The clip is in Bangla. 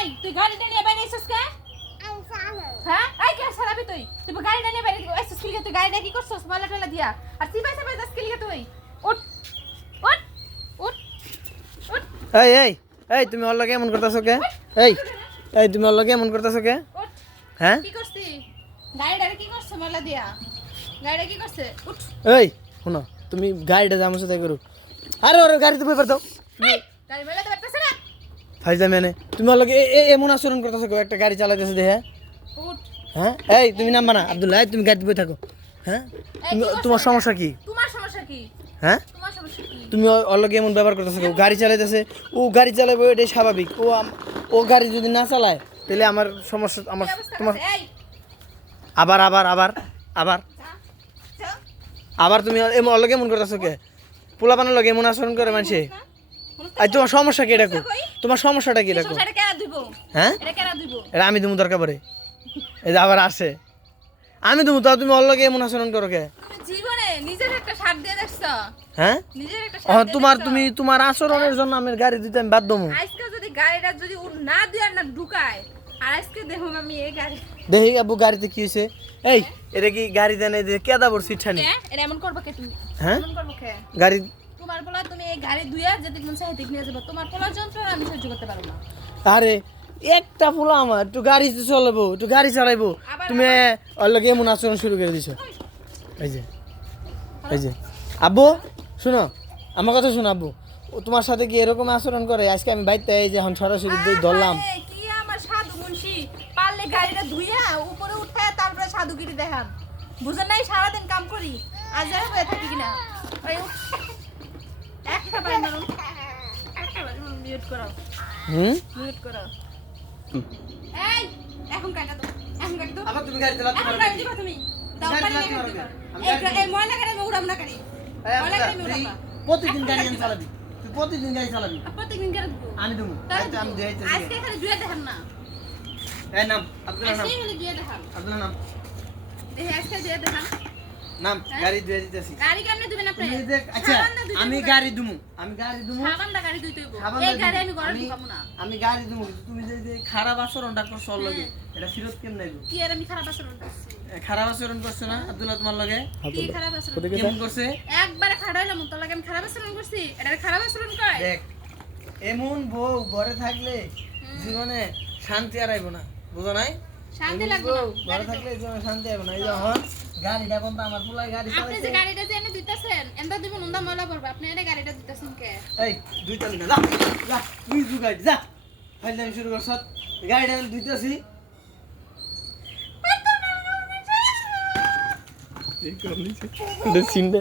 এই তুই গাড়িটা নিয়ে বাইরে এসেছিস কে? হ্যাঁ? এই কে সারাবি তুই? তুই গাড়িটা নিয়ে বাইরে এসেছিস। কি? তুই গাড়িটা কি করছস? মালা টালা দিয়া। আর সিপাই সাপাই যাস কি তুই? উঠ উঠ উঠ উঠ। এই এই এই তুমি ওর লগে এমন করতেছো কে? এই এই তুমি ওর লগে এমন করতেছো কে? উঠ। হ্যাঁ? কি করছিস গাড়িটা কি করছ মালা দিয়া? গাড়িটা কি করছে? উঠ। এই শোনো তুমি গাড়িটা যাব সাথে করো। আরে ওর গাড়িতে বই পারতো এই, গাড়ি না ফাইজা মেনে তুমি এমন আচরণ করতেছো কেউ? একটা গাড়ি চালাইতেছে দেখে হ্যাঁ? এই তুমি নামবা না। আব্দুল্লাহ তুমি গাড়িতে বই থাকো। হ্যাঁ? তোমার সমস্যা কি? তোমার সমস্যা কি? হ্যাঁ? তুমি ও- ওর লগে এমন ব্যবহার করতেছো কেউ? গাড়ি চালাইতেছে। ও গাড়ি চালাবে এটাই স্বাভাবিক। ও ও গাড়ি যদি না চালায় তাহলে আমার সমস্যা আমার তোমার আবার আবার আবার আবার। আবার তুমি এমন ওর লগে এমন করতেছো কে? পোলাপানের লগে এমন আচরণ করে মানুষে? শুনুস আর তোমার সমস্যা কি রাখো তোমার সমস্যাটা কি রাখো হ্যাঁ? এটা আমি তুমি দরকার পড়ে। এই যে আবার আসে। আমি তুমি তাও তুমি লগে এমন আচরণ করো কে? হ্যাঁ? তোমার তুমি তোমার আচরণের জন্য আমি গাড়ি দিতে আমি বাধ্য হব। আজকে যদি গাড়িটা যদি ও না দিয়ে আর না ঢুকায় আর আজকে দেখো আমি এই গাড়ি। দেখি আবু গাড়িতে কি হয়েছে? এই এটা কি কেদা ঠানি কে? এটা এমন করব কে তুমি? হ্যাঁ? কে? গাড়ি তোমার পোলা তুমি এই গাড়ি মন চাই নিয়ে যাব তোমার পোলার যন্ত্রণা আমি সহ্য করতে পারব না। আরে একটা ফুলা আমার একটু গাড়ি চলাবো একটু গাড়ি চালাইবো তুমি ওর লগে এমন আচরণ শুরু করে দিছো। এই যে এই যে। আব্বু শুনো আমার কথা শোনো আব্বু। ও তোমার সাথে কি এরকম আচরণ করে? আজকে আমি বাইতে এই যে এখন সরাসরি ধরলাম। কি আমার সাধু মুন্সি? পারলে গাড়িটা ধুইয়া উপরে উঠায় তারপরে সাধুগিরি দেখাম। বুঝেন নাই সারাদিন কাম করি। আজ হয়ে থাকি কিনা? হুম? মিউট করো এই এখন কাটা দাও এখন কাটা দাও আবার তুমি গাড়ি চালাতে এখন গাড়ি দিবা তুমি দাও গাড়ি পারি। না চালাতে এখন পারবে। দিবা। আমি এই ময়লা গাড়ি আমি উড়াম না গাড়ি ময়লা গাড়ি আমি উড়াম প্রতিদিন গাড়ি চালাবি। তুই প্রতিদিন গাড়ি চালাবি। প্রত্যেকদিন গাড়ি দেবো আমি দেবো। আমি দিবো। দিয়ে আজকে খালি দুয়ে দেখান না। এই নাম আব্দুল্লাহ নাম আজকে খালি দুয়ে দেখান আব্দুল্লাহ নাম দেখে আজকে দুয়ে দেখান নাম হ্যাঁ? গাড়ি দিয়ে দিতেছি। গাড়ি কেমনে দিবেন আপনি? আচ্ছা আমি গাড়ি দুমু আমি গাড়ি দুমু সাবান দা গাড়ি হইবো। এই গাড়ি আমি না। আমি গাড়ি দুমু কিন্তু তুমি যে যে খারাপ আচরণটা করছ ওর লগে এটা ফেরত কেমন কি আর আমি খারাপ আচরণ করছি? খারাপ আচরণ করছ না আব্দুল্লাহ তোমার লগে? কি খারাপ আচরণ? কেমন করছে? একবারে খাড়াইলাম তোর লাগে আমি খারাপ আচরণ করছি? এটা খারাপ আচরণ কয়? দেখ এমন বউ ঘরে থাকলে জীবনে শান্তি আর আইবো না বুঝো নাই? শান্তি লাগবে ঘরে থাকলে জীবনে শান্তি আইবো না। এই যখন গাড়িটা বন্ধ আমার পুলাই গাড়ি আপনি যে গাড়িটা যে এনে দিতেছেন এন্দা দিবেন উন্দা ময়লা পড়বে। আপনি এনে গাড়িটা দিতেছেন কে? এই দুই চালি না যা যা তুই দু গাড়ি যা ফাইলাম শুরু করছ। গাড়িটা আমি দুইতাছি সিনটা।